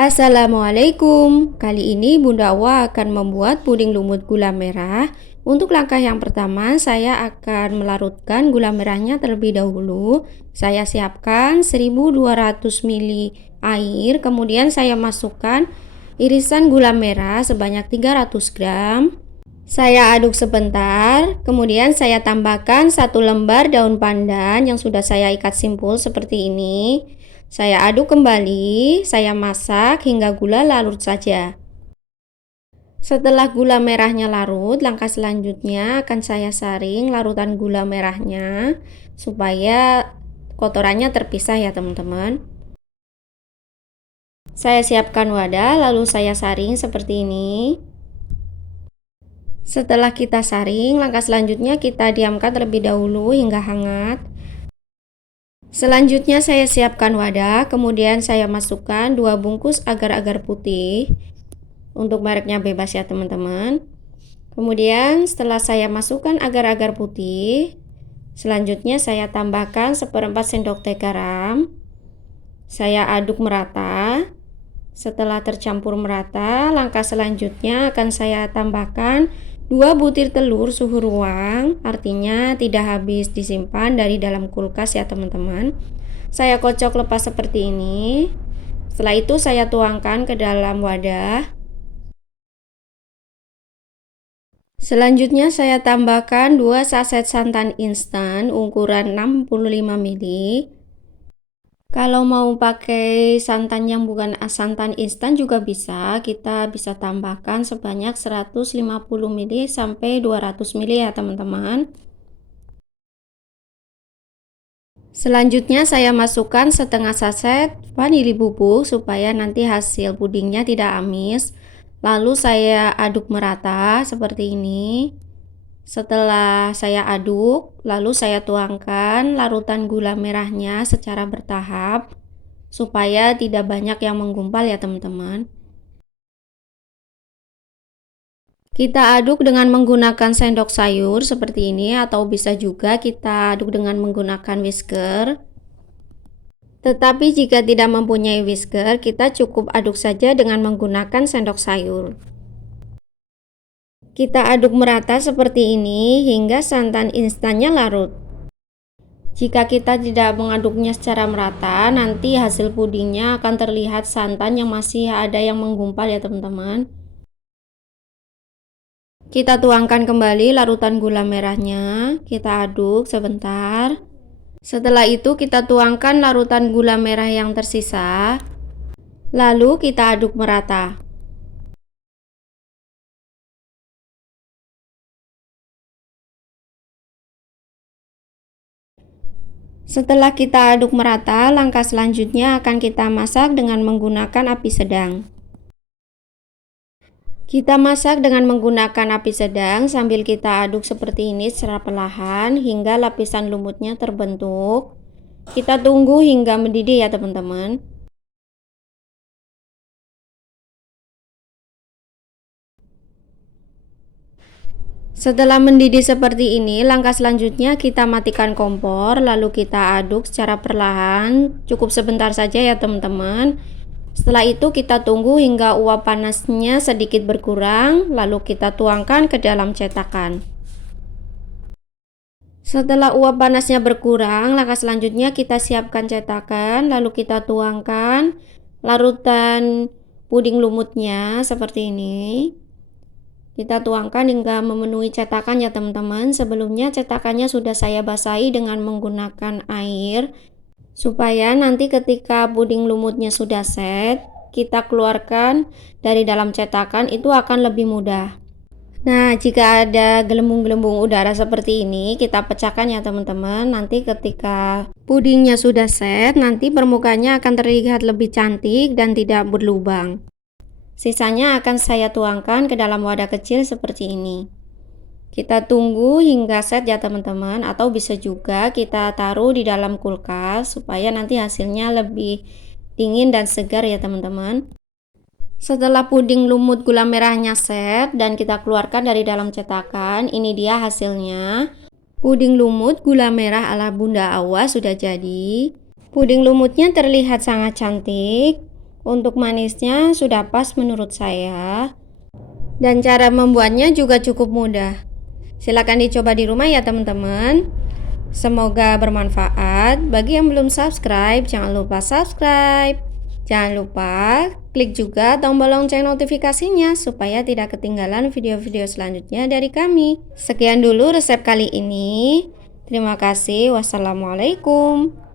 Assalamualaikum. Kali ini Bunda Awa akan membuat puding lumut gula merah. Untuk langkah yang pertama, saya akan melarutkan gula merahnya terlebih dahulu. Saya siapkan 1200 ml air, kemudian saya masukkan irisan gula merah sebanyak 300 gram. Saya aduk sebentar, kemudian saya tambahkan 1 lembar daun pandan yang sudah saya ikat simpul seperti ini. Saya aduk kembali, saya masak hingga gula larut saja. Setelah gula merahnya larut, langkah selanjutnya akan saya saring larutan gula merahnya supaya kotorannya terpisah ya teman-teman. Saya siapkan wadah, lalu saya saring seperti ini. Setelah kita saring, langkah selanjutnya kita diamkan terlebih dahulu hingga hangat. Selanjutnya saya siapkan wadah, kemudian saya masukkan 2 bungkus agar-agar putih. Untuk mereknya bebas ya teman-teman. Kemudian setelah saya masukkan agar-agar putih, selanjutnya saya tambahkan 1/4 sendok teh garam. Saya aduk merata. Setelah tercampur merata, langkah selanjutnya akan saya tambahkan 2 butir telur suhu ruang, artinya tidak habis disimpan dari dalam kulkas ya teman-teman. Saya kocok lepas seperti ini. Setelah itu saya tuangkan ke dalam wadah. Selanjutnya saya tambahkan 2 saset santan instan ukuran 65 ml. Kalau mau pakai santan yang bukan santan instan juga bisa, kita bisa tambahkan sebanyak 150 ml sampai 200 ml ya teman-teman. Selanjutnya saya masukkan setengah saset vanili bubuk supaya nanti hasil pudingnya tidak amis. Lalu saya aduk merata seperti ini. Setelah saya aduk, lalu saya tuangkan larutan gula merahnya secara bertahap supaya tidak banyak yang menggumpal ya teman-teman. Kita aduk dengan menggunakan sendok sayur seperti ini, atau bisa juga kita aduk dengan menggunakan whisker. Tetapi jika tidak mempunyai whisker, kita cukup aduk saja dengan menggunakan sendok sayur. Kita aduk merata seperti ini hingga santan instannya larut. Jika kita tidak mengaduknya secara merata, nanti hasil pudingnya akan terlihat santan yang masih ada yang menggumpal ya teman-teman. Kita tuangkan kembali larutan gula merahnya, kita aduk sebentar. Setelah itu kita tuangkan larutan gula merah yang tersisa, lalu kita aduk merata. Setelah kita aduk merata, langkah selanjutnya akan kita masak dengan menggunakan api sedang. Kita masak dengan menggunakan api sedang sambil kita aduk seperti ini secara perlahan hingga lapisan lumutnya terbentuk. Kita tunggu hingga mendidih ya teman-teman. Setelah mendidih seperti ini, langkah selanjutnya kita matikan kompor, lalu kita aduk secara perlahan, cukup sebentar saja ya teman-teman. Setelah itu kita tunggu hingga uap panasnya sedikit berkurang, lalu kita tuangkan ke dalam cetakan. Setelah uap panasnya berkurang, langkah selanjutnya kita siapkan cetakan, lalu kita tuangkan larutan puding lumutnya seperti ini. Kita tuangkan hingga memenuhi cetakan ya teman-teman. Sebelumnya cetakannya sudah saya basahi dengan menggunakan air supaya nanti ketika puding lumutnya sudah set, kita keluarkan dari dalam cetakan itu akan lebih mudah. Nah, jika ada gelembung-gelembung udara seperti ini, kita pecahkan ya teman-teman. Nanti ketika pudingnya sudah set, nanti permukaannya akan terlihat lebih cantik dan tidak berlubang. Sisanya akan saya tuangkan ke dalam wadah kecil seperti ini. Kita tunggu hingga set ya teman-teman, atau bisa juga kita taruh di dalam kulkas supaya nanti hasilnya lebih dingin dan segar ya teman-teman. Setelah puding lumut gula merahnya set dan kita keluarkan dari dalam cetakan, ini dia hasilnya. Puding lumut gula merah ala Bunda Awa sudah jadi. Puding lumutnya terlihat sangat cantik. Untuk manisnya sudah pas menurut saya. Dan cara membuatnya juga cukup mudah. Silakan dicoba di rumah ya teman-teman. Semoga bermanfaat. Bagi yang belum subscribe, jangan lupa subscribe. Jangan lupa klik juga tombol lonceng notifikasinya supaya tidak ketinggalan video-video selanjutnya dari kami. Sekian dulu resep kali ini. Terima kasih. Wassalamualaikum.